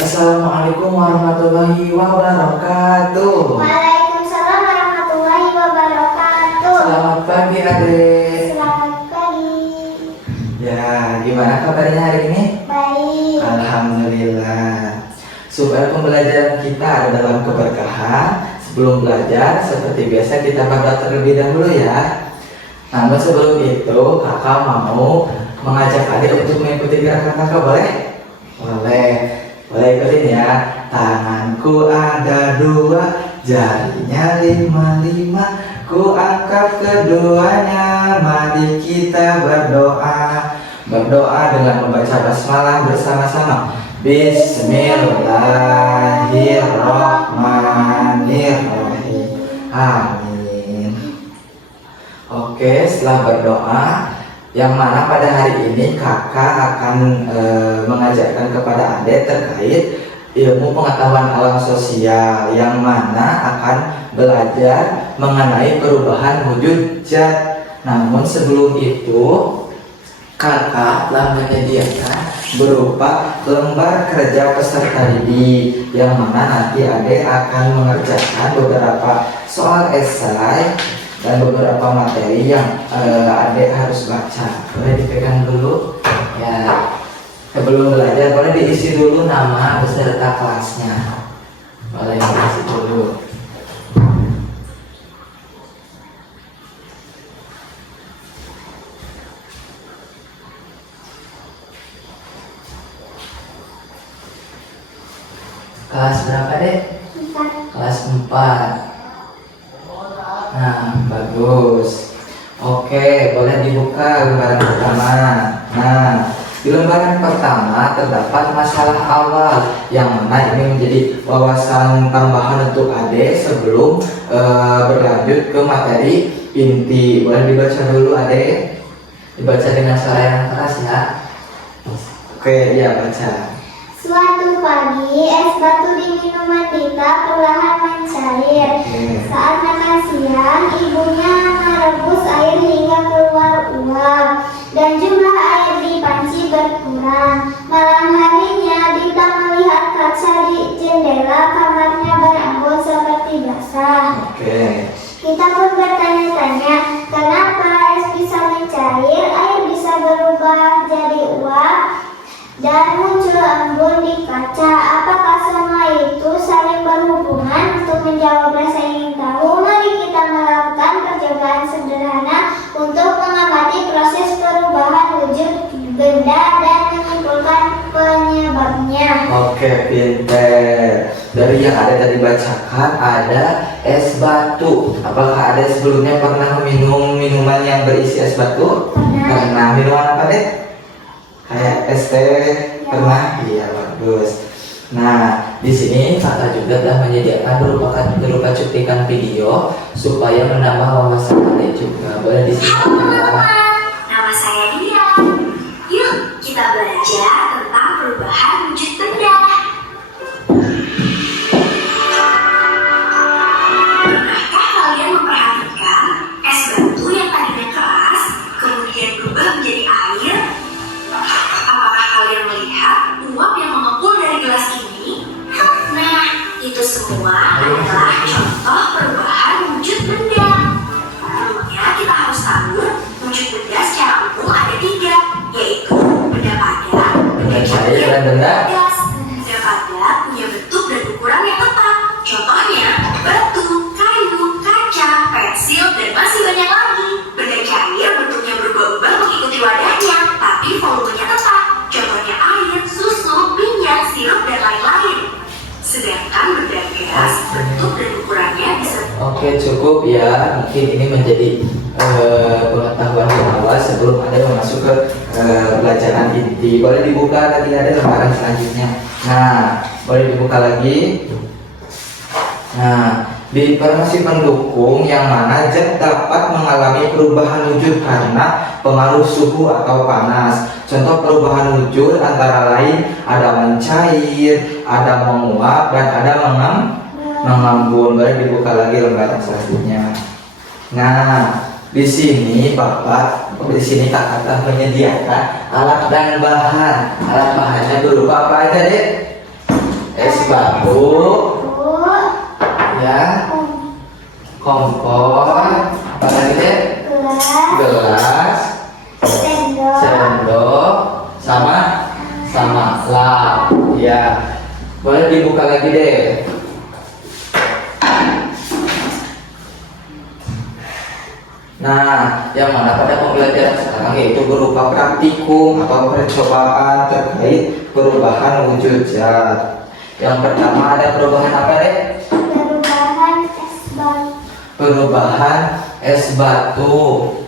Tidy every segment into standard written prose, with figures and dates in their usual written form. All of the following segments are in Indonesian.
Assalamualaikum warahmatullahi wabarakatuh. Waalaikumsalam warahmatullahi wabarakatuh. Selamat pagi adik. Selamat pagi. Ya, gimana kabarnya hari ini? Baik. Alhamdulillah. Supaya pembelajaran kita ada dalam keberkahan, sebelum belajar seperti biasa kita berdoa terlebih dahulu ya. Namun sebelum itu kakak mau mengajak adik untuk mengikuti gerakan kakak, boleh? Boleh. Boleh ikutin ya. Tanganku ada dua, jarinya lima, ku angkat keduanya, mari kita berdoa. Berdoa dengan membaca basmalah bersama-sama. Bismillahirrahmanirrahim. Amin. Oke, setelah berdoa, yang mana pada hari ini kakak akan mengajarkan kepada adik terkait ilmu pengetahuan alam sosial, yang mana akan belajar mengenai perubahan wujud zat. Namun sebelum itu kakak telah menyediakan berupa lembar kerja peserta didik, yang mana nanti adik akan mengerjakan beberapa soal esai dan beberapa materi yang adik harus baca. Boleh dipegang dulu ya. Sebelum belajar boleh diisi dulu nama beserta kelasnya. Boleh diisi dulu. Kelas berapa dek? 4. Kelas 4. Nah, bagus. Oke, boleh dibuka lembaran pertama. Nah, di lembaran pertama terdapat masalah awal, yang mana ini menjadi wawasan tambahan untuk adik sebelum berlanjut ke materi inti. Boleh dibaca dulu adik. Dibaca dengan suara yang keras ya. Oke, ya baca. Suatu pagi, es batu di minuman Dita perlahan mencair. Saat makan siang, ibunya merebus air hingga keluar uap, dan jumlah air di panci berkurang. Malam harinya, Dita melihat kaca di jendela kamarnya berembun seperti basah. Kita pun bertanya-tanya, kenapa es bisa mencair, air bisa berubah jadi uap, dan muncul embun di kaca. Apakah semua itu saling berhubungan? Untuk menjawab rasa ingin tahu, mari kita melakukan percobaan sederhana untuk mengamati proses perubahan wujud benda dan menyimpulkan penyebabnya. Oke, pinter. Dari yang ada tadi bacakan ada es batu. Apakah ada sebelumnya pernah minum minuman yang berisi es batu? Pernah. Minuman apa deh? Kayak es teh pernah? Iya, bagus. Nah, di sini kakak juga telah menyediakan berupa cuplikan video supaya menambah wawasan adik juga. Boleh di sini. Nama saya Dia. Yuk kita belajar tentang perubahan wujud benda. Pernahkah kalian memperhatikan es batu yang tadinya keras kemudian berubah menjadi air? Apakah kalian melihat uap yang mengepul dari gelas ini? Nah, itu semua adalah contoh perubahan wujud benda. Sebelumnya kita harus tahu wujud benda secara umum ada 3, yaitu benda padat, benda cair, dan benda gas. Benda padat punya bentuk dan ukuran yang tetap. Contohnya batu, kayu, kaca, pensil, dan masih banyak lagi. Benda cair bentuknya berubah-ubah mengikuti wadahnya, tapi volumenya tetap. Contohnya air, susu, minyak, sirup, dan lain-lain. Sedangkan benda gas bentuk dan ukurannya bisa. Oke, cukup ya. Mungkin ini menjadi pengetahuan yang awal sebelum ada masuk ke pelajaran inti. Boleh dibuka lagi, ada lembaran selanjutnya. Nah, boleh dibuka lagi. Nah, di informasi pendukung yang mana zat dapat mengalami perubahan wujud karena pengaruh suhu atau panas. Contoh perubahan wujud antara lain ada mencair, ada menguap, dan ada mengembun. Boleh dibuka lagi lembaran selanjutnya. Nah, di sini di sini kakak telah menyediakan alat dan bahan. Alat bahannya berupa apa aja deh? es batu, ya, kompor, apa lagi deh? Gelas, sendok, sama lap, ya. Boleh dibuka lagi deh. Nah, yang mana pada pembelajaran sekarang yaitu berupa praktikum atau percobaan terkait perubahan wujud zat. Yang pertama ada perubahan apa deh? Perubahan es batu.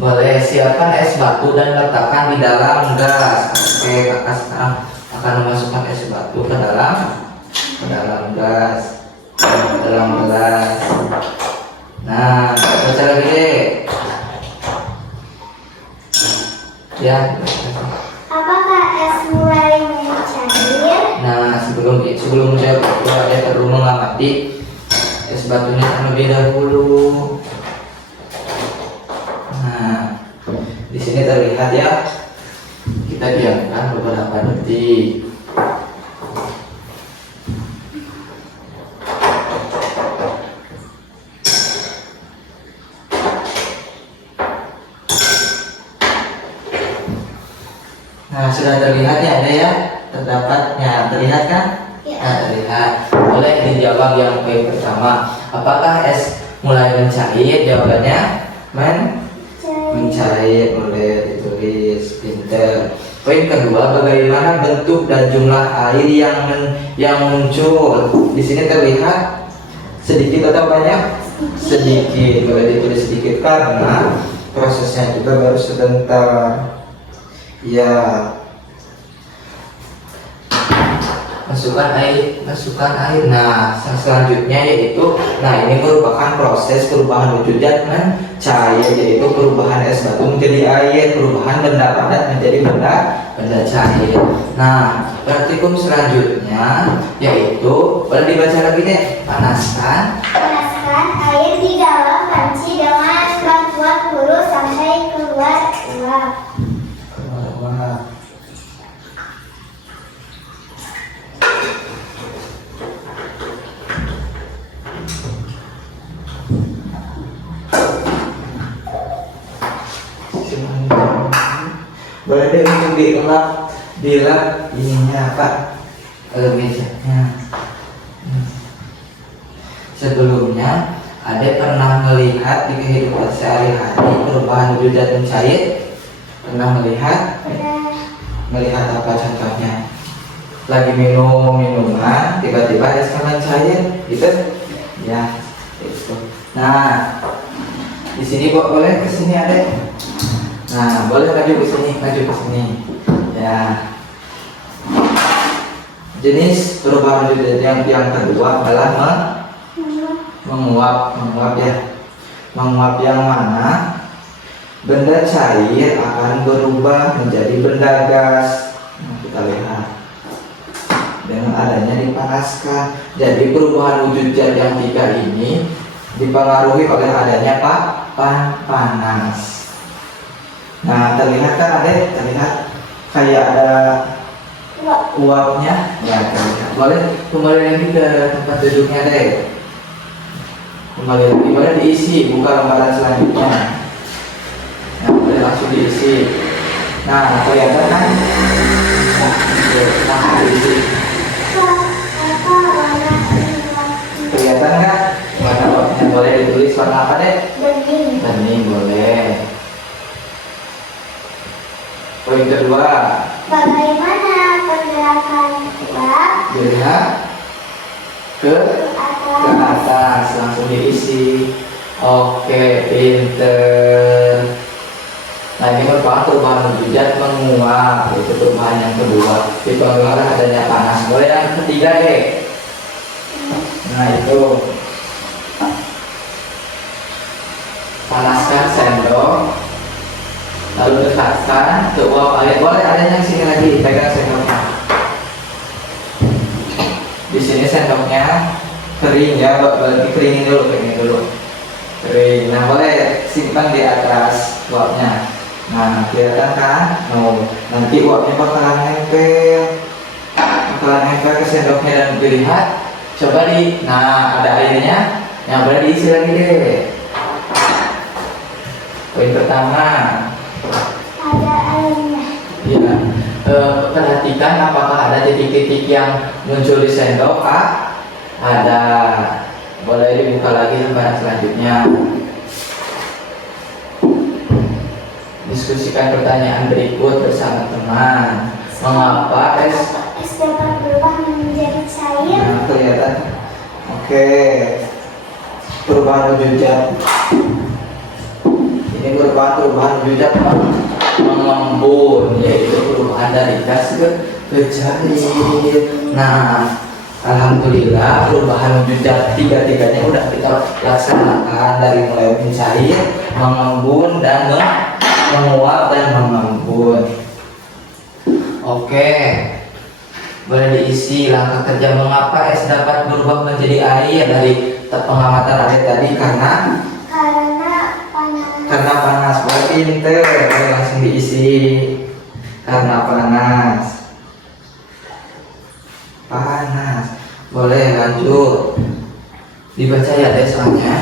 Boleh siapkan es batu dan letakkan di dalam gas. Oke, kakak sekarang akan memasukkan es batu ke dalam gas, ke dalam gelas. Nah, baca lagi deh. Ya. Apakah es mulai mencair? Nah, sebelum menjawab itu ada perlu mengamati es batunya terlebih dahulu. Nah, di sini terlihat ya. Kita diamkan beberapa detik. Nah, sudah terlihat ya, ada ya, terdapatnya, terlihat kan? Ya. Nah, terlihat. Boleh dijawab yang poin pertama. Apakah es mulai mencair? Jawabannya mencair. Boleh ditulis, pinter. Poin kedua, bagaimana bentuk dan jumlah air yang muncul? Di sini terlihat sedikit atau banyak? Sedikit. Boleh ditulis sedikit karena prosesnya juga baru sebentar. Ya, masukkan air. Nah, selanjutnya yaitu, nah ini merupakan proses perubahan wujud zat mencair, yaitu perubahan es batu menjadi air, perubahan benda padat menjadi benda cair. Nah, praktikum selanjutnya yaitu, boleh dibaca lagi deh. Panaskan air di dalam panci dengan bantuan peluru sampai keluar uap. Boleh deh untuk dilap ininya apa, mejanya. Sebelumnya, Ade pernah melihat di kehidupan sehari-hari perubahan wujud zat mencair? Pernah melihat apa contohnya? Lagi minum minuman, tiba-tiba es mencair, gitu? Ya, itu. Nah, di sini boleh kesini Ade. Nah, boleh maju ke sini. Ya. Jenis perubahan wujud zat yang kedua adalah menguap ya. Menguap yang mana benda cair akan berubah menjadi benda gas. Nah, kita lihat dengan adanya dipanaskan. Jadi perubahan wujud zat yang tiga ini dipengaruhi oleh adanya panas. Nah, terlihat kan Ade? Terlihat kayak ada uapnya. Ya, terlihat. Boleh kembali lagi ke tempat duduknya deh. Kembali lagi, boleh diisi, buka lembaran selanjutnya. Nah, boleh langsung diisi. Nah, kelihatan kan? Langsung diisi. Kelihatan nggak? Warna uapnya boleh ditulis warna apa deh? Bening boleh. Poin kedua, Bagaimana pergerakan uap dilihat ke atas, langsung diisi. Oke, pinter. Nah, ini merupakan perubahan wujud zat menguap, itu perubahan yang kedua. Dipengaruhi adanya panas. Boleh yang ketiga deh. Nah, itu panaskan sendok, lalu dekatkan ke uap air. Boleh adanya di sini lagi, pegang sendoknya. Di sini sendoknya kering ya, berarti keringin dulu, kering. Nah, boleh simpan di atas uapnya. Nah, kelihatan kan? Nanti uapnya bakalan nempel. Telah nempel ke sendoknya dan dilihat. Coba nah ada airnya. Yang boleh diisi lagi deh. Poin pertama. Ada airnya. Ya, perhatikan apakah ada titik-titik yang muncul di sendok. Ada. Boleh dibuka lagi lembaran selanjutnya. Diskusikan pertanyaan berikut bersama teman. Mengapa Es dapat berubah menjadi cair? Nah, kelihatan. Oke. Perubahan wujud zat. Ini merupakan perubahan wujud zat mengembun, yaitu perubahan dari gas ke cair. Nah, alhamdulillah perubahan wujud zat tiga-tiganya udah kita laksanakan, dari mulai mencair, mengembun, dan menguap dan mengembun. Oke, boleh diisi langkah kerja. Mengapa es dapat berubah menjadi air? Dari pengamatan adik tadi karena Karena panas. Boleh pinter, boleh langsung diisi. Karena panas. Boleh lanjut dibaca ya deh soalnya.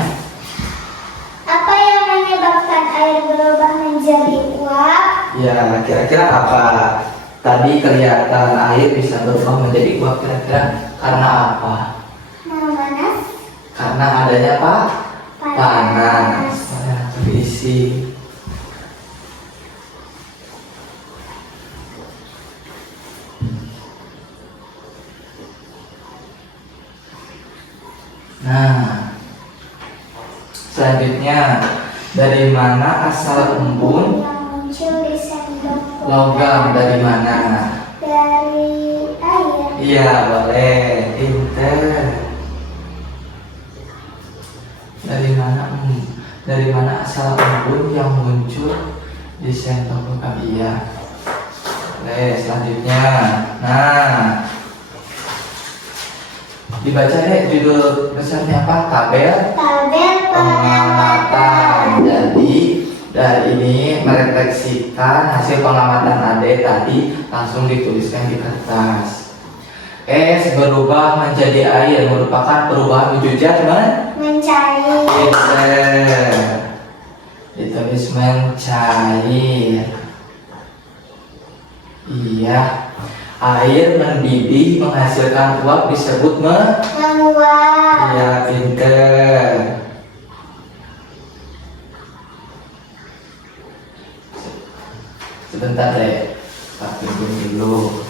Apa yang menyebabkan air berubah menjadi uap? Ya, kira-kira apa? Tadi kelihatan air bisa berubah menjadi uap, kira-kira karena apa? Panas. Karena adanya apa? Panas. Diisi. Nah, selanjutnya, dari mana asal embun Yang muncul di sendok logam? Dari mana? Dari air. Iya, boleh. Pinter. Dari mana asal embun yang muncul di sendok logam? Iya. Oke, selanjutnya. Nah, dibaca deh judul besarnya apa? Tabel pengamatan. Jadi dari ini merefleksikan hasil pengamatan Ade tadi, langsung dituliskan di kertas. Es berubah menjadi air merupakan perubahan wujud zat Mencair. Ditulis mencair. Iya. Air mendidih menghasilkan uap disebut Menguap. Iya, pinter. Sebentar deh, tak tunggu dulu.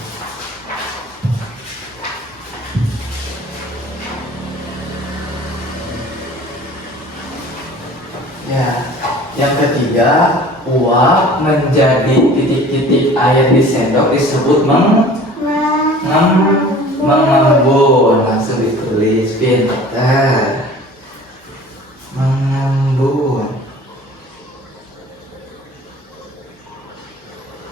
Ya, yang ketiga, uap menjadi titik-titik air di sendok disebut mengembun. Langsung ditulis, pintar. Mengembun.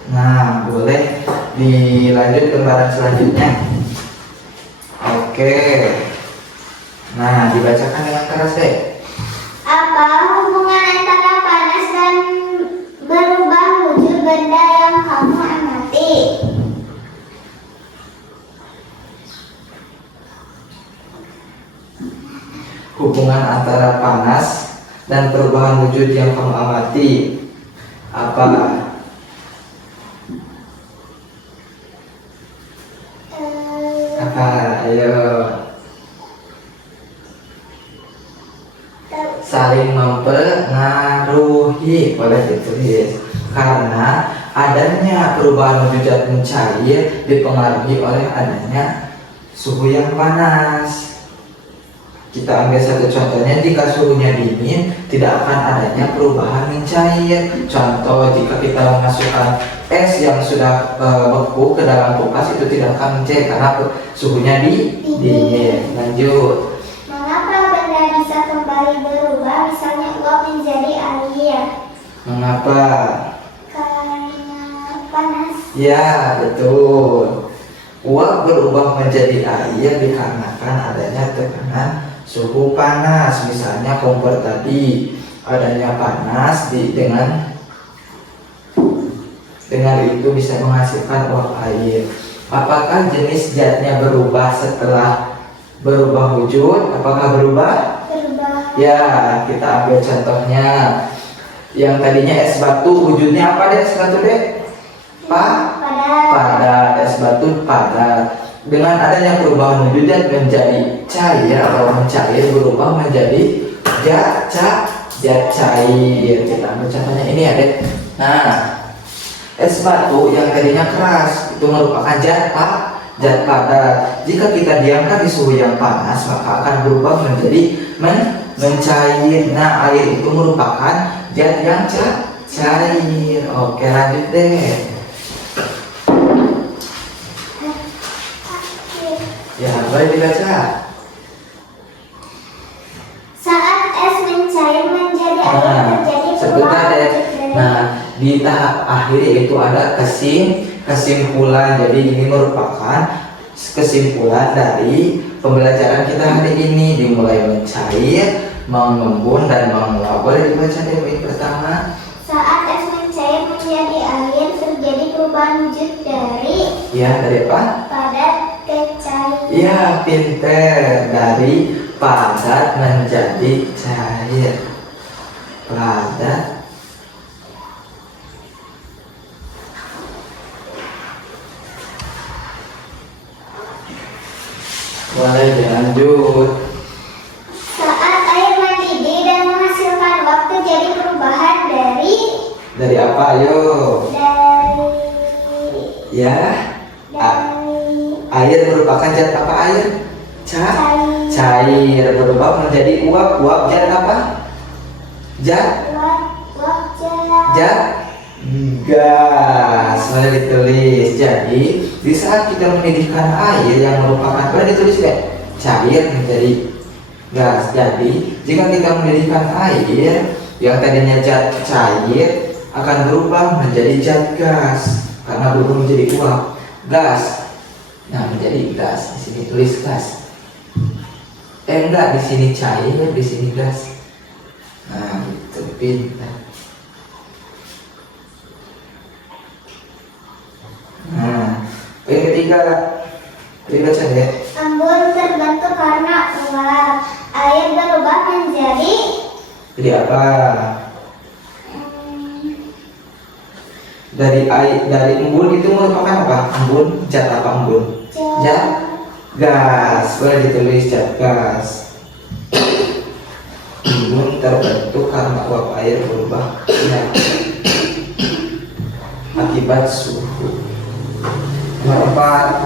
Nah, boleh dilanjut lembaran selanjutnya. Oke. Nah, dibacakan dengan keras deh. Apa hubungan antara panas dan berubah wujud benda yang kamu amati? Hubungan antara panas dan perubahan wujud yang kamu amati apa? Apa? Ayo. Saling mempengaruhi, boleh ditulis. Karena adanya perubahan wujud zat mencair dipengaruhi oleh adanya suhu yang panas. Kita ambil satu contohnya, jika suhunya dingin tidak akan adanya perubahan mencair. Contoh, jika kita memasukkan es yang sudah beku ke dalam kulkas, itu tidak akan mencair karena suhunya dingin. Lanjut. Mengapa benda bisa kembali berubah, misalnya uap menjadi air? Mengapa? Karena panas. Ya, betul. Uap berubah menjadi air dikarenakan adanya tekanan suhu panas. Misalnya kompor tadi, adanya panas dengan itu bisa menghasilkan uap air. Apakah jenis zatnya berubah setelah berubah wujud? Apakah berubah? Berubah. Ya, kita ambil contohnya. Yang tadinya es batu, wujudnya apa deh es batu deh? Padat. Es batu padat. Dengan adanya perubahan wujud zat menjadi cair atau mencair, berubah menjadi zat cair. Kita ambil contohnya ini ya deh. Nah, es batu yang tadinya keras itu merupakan zat padat. Jika kita diamkan di suhu yang panas, maka akan berubah menjadi mencair. Nah, air itu merupakan zat yang cair. Oke, lanjut deh. Ya, boleh dibaca. Saat es mencair menjadi air Nah, terjadi sebentar perubahan deh. wujud dari Nah, di tahap akhir yaitu ada kesimpulan. Jadi ini merupakan kesimpulan dari pembelajaran kita hari ini, dimulai mencair, mengembun dan menguap. Boleh dibaca deh poin pertama. Saat es mencair menjadi air terjadi perubahan wujud dari Dari apa? padat ke cair. Ya, pinter. Dari padat menjadi cair. Padat boleh dilanjut. Saat air mendidih dan menghasilkan uap terjadi perubahan dari Apa ayo? Ya, air merupakan zat apa air? Cair berubah menjadi uap. Uap zat apa? Zat gas. Boleh ditulis. Jadi di saat kita mendidihkan air yang merupakan, boleh ditulis deh, cair menjadi gas. Jadi jika kita mendidihkan air yang tadinya zat cair akan berubah menjadi zat gas karena berubah menjadi uap. Gas. Nah, menjadi gas. Di sini tulis gas. Enggak, di sini cair, di sini gas. Nah, itu pintar. Nah, poin ketiga, baca deh. embun terbentuk karena uap. Air berubah menjadi Jadi apa? Dari embun itu merupakan apa? Embun zat apa embun? Zat gas. Boleh ditulis zat gas. Embun terbentuk karena uap air berubah akibat suhu. Nomor 4.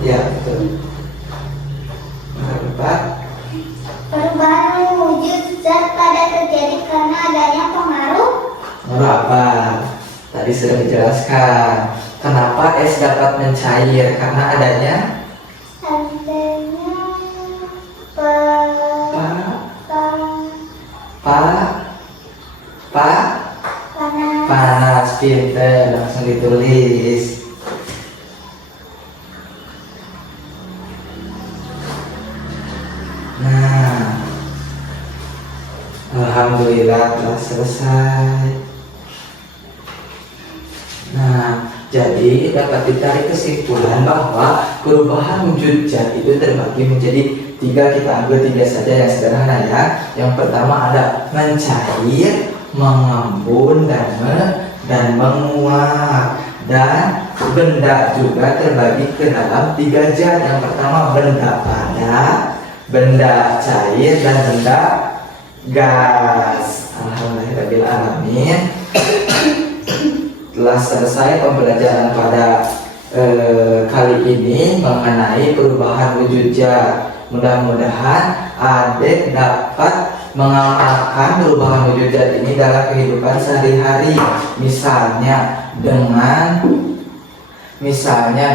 Betul. Nomor 4. perubahan wujud zat pada terjadi karena adanya pengaruh. Nomor apa? Tadi sudah dijelaskan. Kenapa es dapat mencair? Karena adanya panas. Pinter, langsung ditulis. Nah, alhamdulillah telah selesai. Nah, jadi dapat ditarik kesimpulan bahwa perubahan wujud zat itu terbagi menjadi 3. Kita ambil 3 saja yang sederhana ya. Yang pertama ada mencair, mengembun, dan menguap. Dan benda juga terbagi ke dalam 3 zat. Yang pertama benda padat, benda cair, dan benda gas. Alhamdulillahirabbil alamin. Telah selesai pembelajaran pada kali ini mengenai perubahan wujud zat. Mudah-mudahan adik dapat mengamalkan perubahan wujud zat ini dalam kehidupan sehari-hari. Misalnya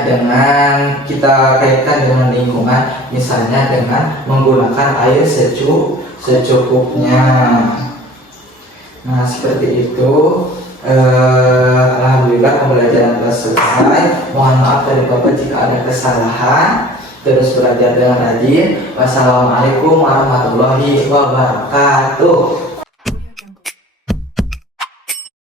dengan kita kaitkan dengan lingkungan, misalnya dengan menggunakan air secukupnya. Nah, seperti itu. Alhamdulillah pembelajaran telah selesai. Mohon maaf dari Bapak jika ada kesalahan. Terus belajar dengan rajin. Wassalamualaikum warahmatullahi wabarakatuh.